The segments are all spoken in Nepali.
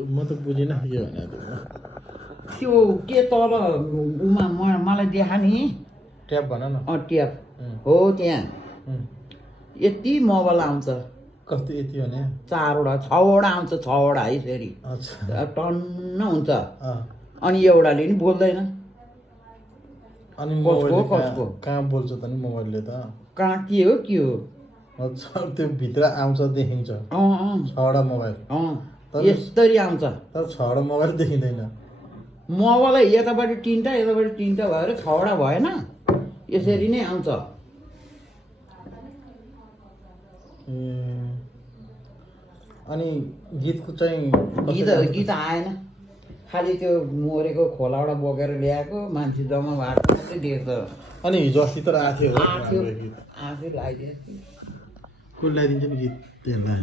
म त बुझिनँ के भने त्यो के तल उमा मलाई देखा नि ट्याप भन न ट्याप हो त्यहाँ यति मोबाइल आउँछ कस्तो यति भने 4वटा 6वटा आउँछ 6वटा है फेरि अच्छा टन्न हुन्छ अँ अनि एउटाले नि बोल्दैन अनि कसको मोबाइलले कसको कहाँ बोल्छ त नि मोबाइलले त कहाँ के हो अच्छा त्यो भित्र आउँछ देखिन्छ अँ 6वटा मोबाइल यस्तरी आउँछ तर 6वटा मोबाइल देखिँदैन मोबाइल यतापट्टि तिनवटा भएर 6वटा भएन यसरी नै आउँछ अनि गीतको चाहिँ गीत आएन खालि त्यो मरेको खोलाबाट बोकेर ल्याएको मान्छे जम्मा भएको मात्रै देख्छ अनि हिजो अस्ति त आएको थियो आफै लगाइदिएको कसले लगाइदिन्छ नि गीत त्यसलाई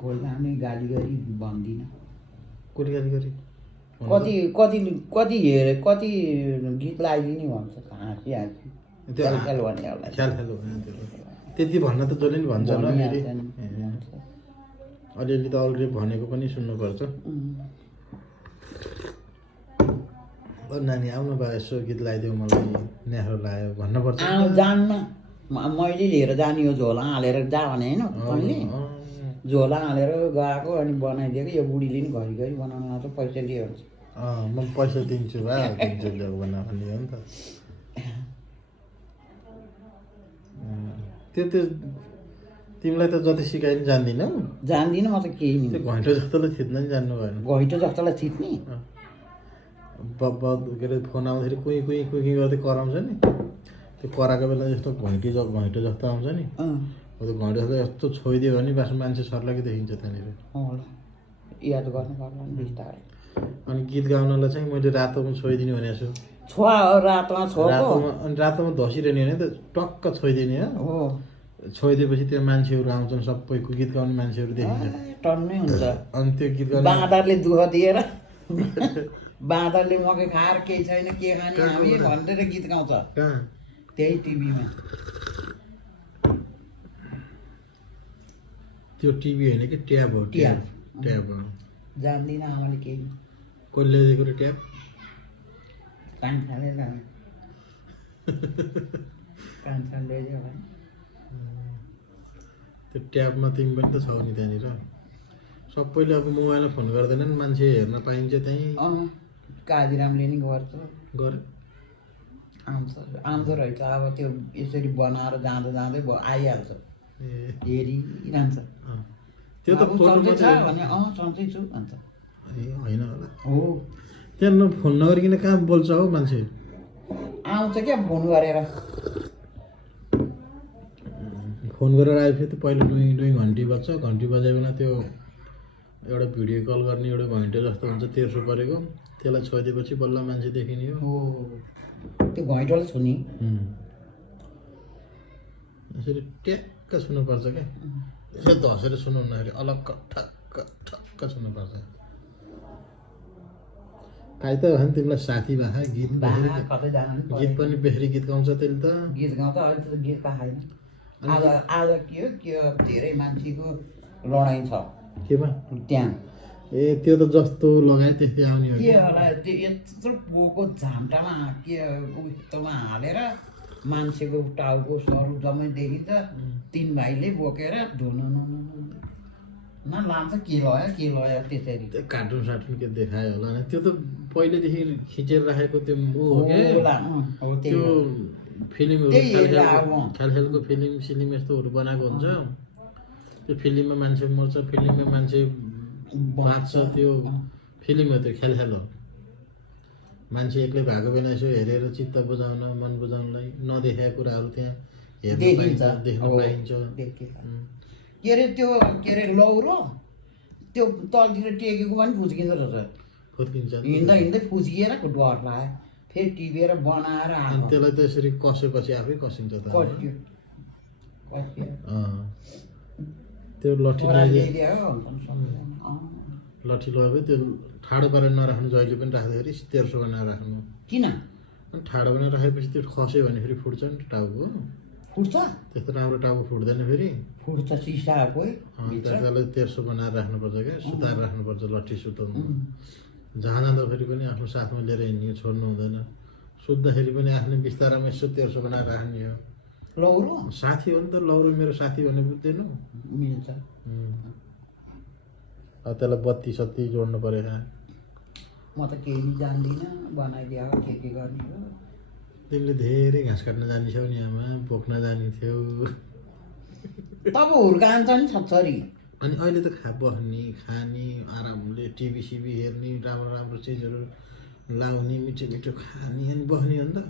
खोल्ने गाली गरी भन्दिनँ कसले गाली गरी कति हेरे कति गीत लगाइदिने भन्छ हाँसी ख्याल भने एउटा ख्याल भने त्यति भन्न त जसले नि भन्छ अलिअलि त अरूले भनेको पनि सुन्नुपर्छ नानी आउनु भयो यसो गीत लगाइदियो मलाई न्यारो लाग्यो भन्नुपर्छ जान्न मैले लिएर जाने हो झोला हालेर जा भने होइन मैले झोला हालेर गएको अनि बनाइदिएको यो बुढीले नि घरिघरि बनाउनु आउँछ पैसा लियो भने म पैसा दिन्छु दिन्छु भन्ने हो नि त त्यो तिमीलाई त जति सिकाइ नि जान्दिनौ जान्दिनँ म त केही नि त्यो घैँटो जस्तोलाई थिच्न नि जान्नु भएन घैँटो जस्तोलाई थिच्ने के अरे फोन आउँदाखेरि कुई गर्दै कराउँछ नि त्यो कराएको बेला यस्तो घैँटो जस्तो आउँछ नि त्यो घैँटो जस्तो यस्तो छोइदियो भने बास मान्छे सर्लाकै देखिन्छ त्यहाँनिर याद गर्नु पर्ला नि बिस्तारै अनि गीत गाउनलाई चाहिँ मैले रातोमा छोइदिने भनेको छु रातोमा अनि रातोमा धसिरहने भने त टक्क छोइदिने हो छोइदिएपछि त्यो मान्छेहरू आउँछन् सबैको गीत गाउने मान्छेहरू देखिन्छ टन्नै हुन्छ अनि त्यो गीत गाउने बाँदरले दुःख दिएर बाँदरले मकै खाएर केही छैन के खाने हामी भनेर गीत गाउँछ त्यही टिभीमा त्यो टिभी होइन कि ट्याब हो ट्याब हो जान्दिनँ आमाले केही कसले दिएको रे ट्याब कान्छाले त्यो ट्याबमा तिमी पनि त छौ नि त्यहाँनिर सबैले अब मोबाइलमा फोन गर्दैनन् मान्छे हेर्न पाइन्छ त्यहीँ काजीरामले नि गर्छ गर आउँदो रहेछ अब त्यो यसरी बनाएर जाँदै आइहाल्छ हेरिरहन्छ त्यो त सन्चै छ भने सन्चै छु भन्छ होइन होला हो त्यहाँ फोन नगरिकन कहाँ बोल्छ हौ मान्छे आउँछ क्या फोन गरेर फोन गरेर आएपछि त पहिला डुई घन्टी बज्छ घन्टी बजायो भने त्यो एउटा भिडियो कल गर्ने एउटा घन्टे जस्तो हुन्छ 1300 परेको त्यसलाई छोइदिएपछि बल्ल मान्छे देखिने हो त्यो घैँटोले छुनी यसरी ट्याक्क सुन्नुपर्छ क्या यसरी धसेर सुनाउदाखेरि अलग्ग ठक्क ठक्क सुन्नुपर्छ काहीँ त भने तिमीलाई साथी भए गीत पनि बेसरी गीत गाउँछ त्यसले त गीत गाउँछ अहिले त गीत खाएन आज के हो धेरै मान्छेको लडाइँ छ केमा त्यहाँ ए त्यो त जस्तो लगायो त्यस्तै आउने हो के होला त्यो यत्रो पोको झाम्टामा के उस्तोमा हालेर मान्छेको टाउको सरू जम्मै देखिन्छ 3 भाइले बोकेर धुनु न लान्छ के लयो त्यसरी त्यो कार्टुन साटुन के देखायो होला त्यो त पहिलेदेखि खिचेर राखेको त्यो हो के त्यो फिल्महरू खेलखेलको फिल्म यस्तोहरू बनाएको हुन्छ त्यो फिल्ममा मान्छे मर्छ फिल्ममा मान्छे बाँच्छ त्यो फिल्म हो त्यो खेलखेल हो मान्छे एक्लै भएको बेला यसो हेरेर चित्त बुझाउन मन बुझाउनलाई नदेखेका कुराहरू त्यहाँ देख्न पाइन्छ के अरे त्यो के अरे लौरो त्यो तलतिर टेकेको पनि फुच्किँदो रहेछ फुच्किन्छ हिँड्दै फुच्किएर डर लाग्यो फेरि टिपेर बनाएर अनि त्यसलाई त यसरी कसेपछि आफै कसिन्छ त त्यो लट्ठी लग्यो त्यो ठाडो पारेर नराख्नु जहिले पनि राख्दाखेरि 1300 नराख्नु किन ठाडो बनाएर राखेपछि त्यो खस्यो भने फेरि फुट्छ नि टाउको फुट्छ त्यस्तो राम्रो टाउको फुट्दैन फेरि फुट्छ सिसाको त्यसलाई तेर्सो बनाएर राख्नुपर्छ क्या सुताएर राख्नुपर्छ लट्ठी सुताउनु जहाँ जाँदा फेरि पनि आफ्नो साथमा लिएर हिँड्ने छोड्नु हुँदैन सुत्दाखेरि पनि आफ्नो बिस्तारामा यसो तेर्सो बनाएर राख्ने हो लौरो साथी हो नि त लौरो मेरो साथी भने बुझ्दैनौ मिल्छ अब त्यसलाई बत्ती सत्ती जोड्नु पऱ्यो म त केही नि जान्दिनँ बनाइदियो के गर्ने हो तिमीले धेरै घाँस काट्न जानिछौ नि आमा बोक्न जानिथ्यौ तब हुर्कान्छ नि छोरी अनि अहिले त बस्ने खाने आरामले टिभी सिभी हेर्ने राम्रो राम्रो चिजहरू लाउने मिठो मिठो खाने अनि बस्ने हो नि त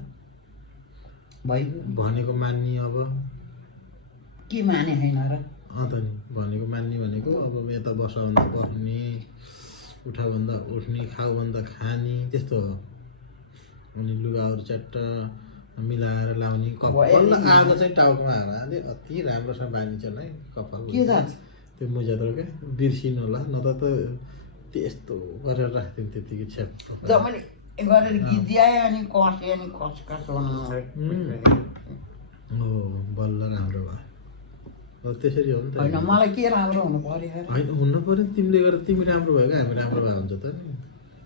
भइगयो भनेको मान्ने अब के माने होइन र त नि भनेको मान्ने भनेको अब यता बस भन्दा बस्ने उठा भन्दा उठ्ने खाऊ भन्दा खाने त्यस्तो हो अनि लुगाहरू च्याट्ट मिलाएर लाउने कपाल आज चाहिँ टाउकोमा हाल्यो अति राम्रोसँग बाँधिन्छ है कपाल के जान्छ त्यो मुजादर क्या बिर्सिनु होला नत्र त त्यस्तो गरेर राख्थ्यौँ त्यतिकै छ्याप जमले गरेर गिज्यायो अनि कसे अनि खसखस हो बल्ल राम्रो भयो त्यसरी हो नि त होइन मलाई के राम्रो हुनु पर्यो होइन हुनु पऱ्यो तिमीले गरेर तिमी राम्रो भयो क्या हामी राम्रो भयो हुन्छ त नि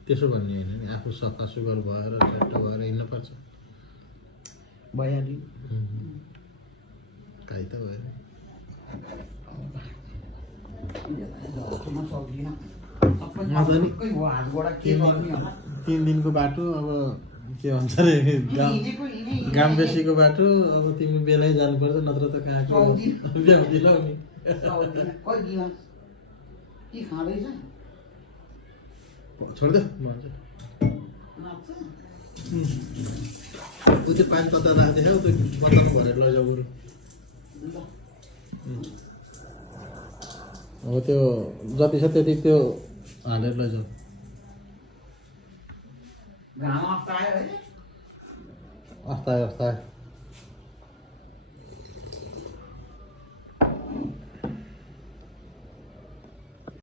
त्यसो भन्ने होइन नि आफू सफा सुग्घर भएर च्याट्ट भएर हिँड्नुपर्छ भइहाल्यो काहीँ त भयो तिन दिनको बाटो अब के भन्छ अरे घाम बेसीको बाटो अब तिमी बेलै जानुपर्छ नत्र त कहाँको भ्याउँदिनौ नि छोडिदेऊ भन्छ ऊ त्यो पानी तता राख्दैछ त्यो बत्तल भरेर लैजाऊ बरु अब त्यो जति छ त्यति त्यो हालेर लैजाऊ घाम अस्तायो है अस्तायो